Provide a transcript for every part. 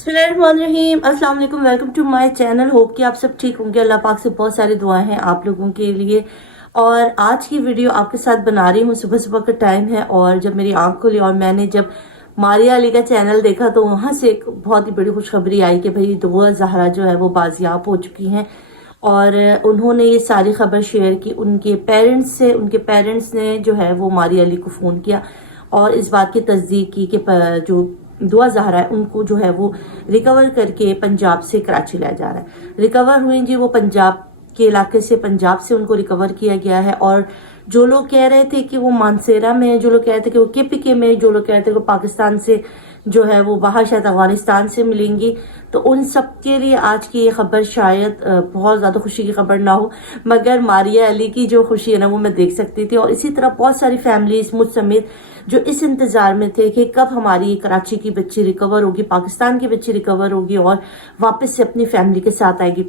बिस्मिल्लाहिर्रहमानिर्रहीम, अस्सलाम वालेकुम। Welcome to my channel. Hope कि आप सब ठीक होंगे। अल्लाह पाक से बहुत सारी दुआएं हैं आप लोगों के लिए। और आज की वीडियो आपके साथ बना रही हूँ। सुबह सुबह का टाइम है और जब मेरी आंख खुली और मैंने जब मारिया अली का चैनल देखा तो वहाँ से एक बहुत ही बड़ी खुशखबरी आई कि भाई दुआ ज़हरा जो है वो बाजियाब हो चुकी हैं। और उन्होंने ये सारी खबर शेयर की उनके पेरेंट्स से। उनके पेरेंट्स ने जो है वो मारिया अली को फ़ोन किया और इस बात की तस्दीक की कि जो दुआ ज़हरा है उनको जो है वो रिकवर करके पंजाब से कराची लाया जा रहा है। रिकवर हुई जी, वो पंजाब के इलाके से, पंजाब से उनको रिकवर किया गया है। और जो लोग कह रहे थे कि वो मानसेरा में, जो लोग कह रहे थे कि वो केपीके में, जो लोग कह रहे थे कि वो पाकिस्तान से जो है वो बाहर शायद अफगानिस्तान से मिलेंगी, तो उन सब के लिए आज की ये खबर शायद बहुत ज़्यादा खुशी की खबर ना हो, मगर मारिया अली की जो खुशी है ना वो मैं देख सकती थी। और इसी तरह बहुत सारी फैमिलीज मुझ समेत जो इस इंतज़ार में थे कि कब हमारी कराची की बच्ची रिकवर होगी, पाकिस्तान की बच्ची रिकवर होगी और वापस से अपनी फैमिली के साथ आएगी।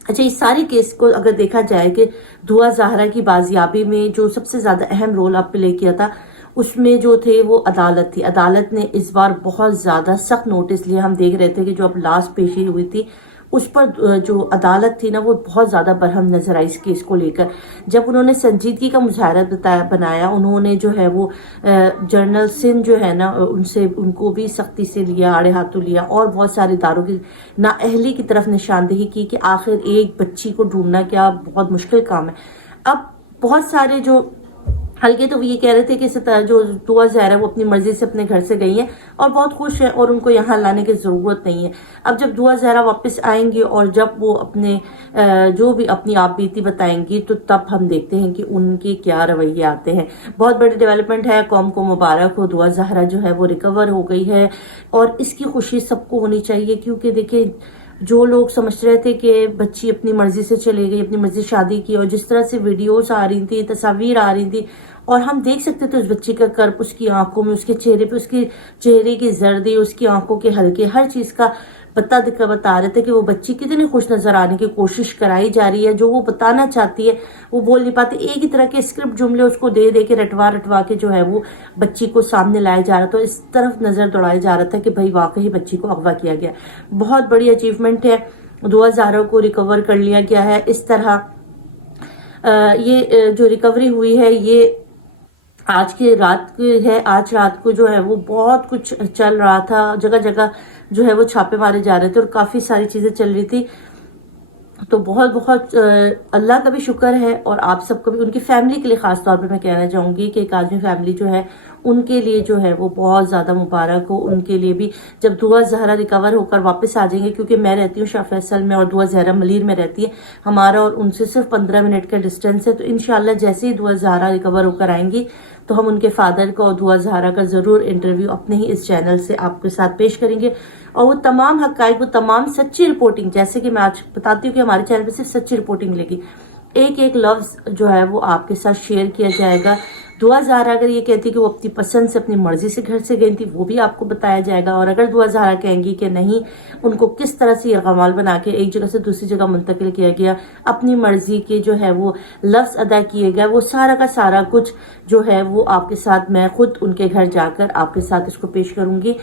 अच्छा, इस सारी केस को अगर देखा जाए कि दुआ ज़हरा की बाजियाबी में जो सबसे ज़्यादा अहम रोल आप प्ले किया था उसमें जो थे वो अदालत थी। अदालत ने इस बार बहुत ज़्यादा सख्त नोटिस लिया। हम देख रहे थे कि जो अब लास्ट पेशी हुई थी उस पर जो अदालत थी ना वो बहुत ज़्यादा बरहम नजर आई इस केस को लेकर। जब उन्होंने संजीदगी का मुजाहरा बनाया, उन्होंने जो है वो जनरल सिंध जो है ना उनसे, उनको भी सख्ती से लिया, आड़े हाथों लिया और बहुत सारे इदारों की नाअहली की तरफ निशानदेही की कि आखिर एक बच्ची को ढूंढना क्या बहुत मुश्किल काम है। अब बहुत सारे जो हल्के तो ये कह रहे थे कि जो दुआ ज़हरा वो अपनी मर्जी से अपने घर से गई है और बहुत खुश है और उनको यहाँ लाने की ज़रूरत नहीं है। अब जब दुआ ज़हरा वापस आएंगी और जब वो अपने जो भी अपनी आप बीती बताएंगी तो तब हम देखते हैं कि उनके क्या रवैये आते हैं। बहुत बड़ी डेवलपमेंट है, कौम को मुबारक हो। दुआ ज़हरा जो है वो रिकवर हो गई है और इसकी खुशी सबको होनी चाहिए, क्योंकि देखिए जो लोग समझ रहे थे कि बच्ची अपनी मर्जी से चली गई, अपनी मर्जी शादी की, और जिस तरह से वीडियोस आ रही थी, तस्वीर आ रही थी और हम देख सकते थे उस बच्ची का कर्ब, उसकी आंखों में, उसके चेहरे पे, उसके चेहरे की जर्दी, उसकी आंखों के हल्के, हर चीज का बता रहे थे कि वो बच्ची कितनी खुश नजर आने की कोशिश कराई जा रही है। जो वो बताना चाहती है वो बोल नहीं पाती। एक ही तरह के स्क्रिप्ट जुमले उसको दे दे के रटवा के जो है वो बच्ची को सामने लाया जा रहा था। तो इस तरफ नजर दौड़ाया जा रहा था कि भाई वाकई बच्ची को अगवा किया गया। बहुत बड़ी अचीवमेंट है, दुआ ज़हरा को रिकवर कर लिया गया है। इस तरह ये जो रिकवरी हुई है ये आज की रात की है। आज रात को जो है वो बहुत कुछ चल रहा था, जगह जगह जो है वो छापे मारे जा रहे थे और काफी सारी चीजें चल रही थी। तो बहुत बहुत अल्लाह का भी शुक्र है और आप सबको भी, उनकी फैमिली के लिए खास तौर पे मैं कहना चाहूंगी कि एक आदमी फैमिली जो है उनके लिए जो है वो बहुत ज़्यादा मुबारक हो। उनके लिए भी जब दुआ ज़हरा रिकवर होकर वापस आ जाएंगे, क्योंकि मैं रहती हूँ शाह फैसल में और दुआ ज़हरा मलीर में रहती है, हमारा और उनसे सिर्फ 15 मिनट का डिस्टेंस है। तो इंशाल्लाह जैसे ही दुआ ज़हरा रिकवर होकर आएंगी तो हम उनके फादर का और दुआ ज़हरा का ज़रूर इंटरव्यू अपने ही इस चैनल से आपके साथ पेश करेंगे और वो तमाम हक़ाइक़, वो तमाम सच्ची रिपोर्टिंग, जैसे कि मैं आज बताती हूँ कि हमारे चैनल पे सिर्फ सच्ची रिपोर्टिंग मिलेगी, एक एक लफ्ज़ जो है वो आपके साथ शेयर किया जाएगा। दुआ ज़हरा अगर ये कहती कि वो अपनी पसंद से, अपनी मर्जी से घर से गई थी, वो भी आपको बताया जाएगा। और अगर दुआ ज़हरा कहेंगी कि नहीं, उनको किस तरह से यरगमाल बना के एक जगह से दूसरी जगह मुंतकिल किया गया, अपनी मर्जी के जो है वो लफ्ज़ अदा किए गए, वो सारा का सारा कुछ जो है वो आपके साथ मैं खुद उनके घर जाकर आपके साथ इसको पेश करूंगी।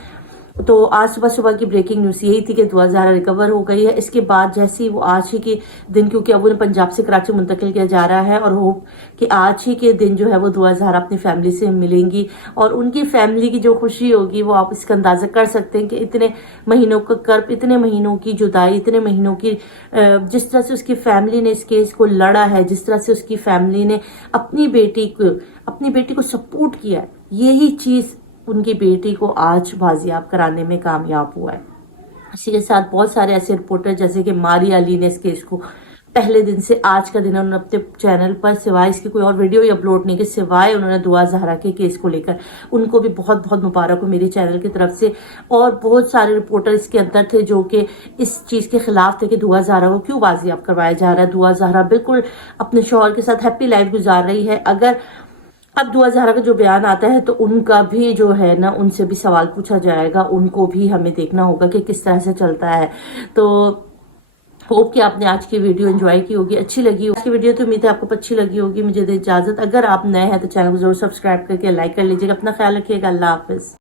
तो आज सुबह सुबह की ब्रेकिंग न्यूज़ यही थी कि दुआ ज़हरा रिकवर हो गई है। इसके बाद जैसे ही वो आज ही के दिन, क्योंकि अब उन्हें पंजाब से कराची मुंतकिल किया जा रहा है और होप कि आज ही के दिन जो है वो दुआ ज़हरा अपनी फैमिली से मिलेंगी और उनकी फैमिली की जो खुशी होगी वो आप इसका अंदाज़ा कर सकते हैं कि इतने महीनों का कर्ब, इतने महीनों की जुदाई, इतने महीनों की जिस तरह से उसकी फैमिली ने इस केस को लड़ा है, जिस तरह से उसकी फैमिली ने अपनी बेटी को सपोर्ट किया, यही चीज़ उनकी बेटी को आज बाजियाब कराने में कामयाब हुआ है। इसी के साथ बहुत सारे ऐसे रिपोर्टर जैसे कि मारिया अली ने इस केस को पहले दिन से आज का दिन उन्होंने अपने चैनल पर सिवाय इसकी कोई और वीडियो ही अपलोड नहीं की, सिवाय उन्होंने दुआ ज़हरा के केस को लेकर, उनको भी बहुत बहुत मुबारक हो मेरे चैनल की तरफ से। और बहुत सारे रिपोर्टर इसके अंदर थे जो कि इस चीज़ के खिलाफ थे कि दुआ ज़हरा को क्यों बाजियाब करवाया जा रहा है। दुआ ज़हरा बिल्कुल अपने शौहर के साथ हैप्पी लाइफ गुजार रही है। अगर अब दुआ ज़हरा का जो बयान आता है तो उनका भी जो है ना, उनसे भी सवाल पूछा जाएगा, उनको भी हमें देखना होगा कि किस तरह से चलता है। तो होप कि आपने आज की वीडियो एंजॉय की होगी, अच्छी लगी होगी। आज की वीडियो तो उम्मीद है आपको अच्छी लगी होगी। मुझे दे इजाजत, अगर आप नए हैं तो चैनल को जरूर सब्सक्राइब करके लाइक कर लीजिएगा। अपना ख्याल रखिएगा। अल्लाह हाफिज।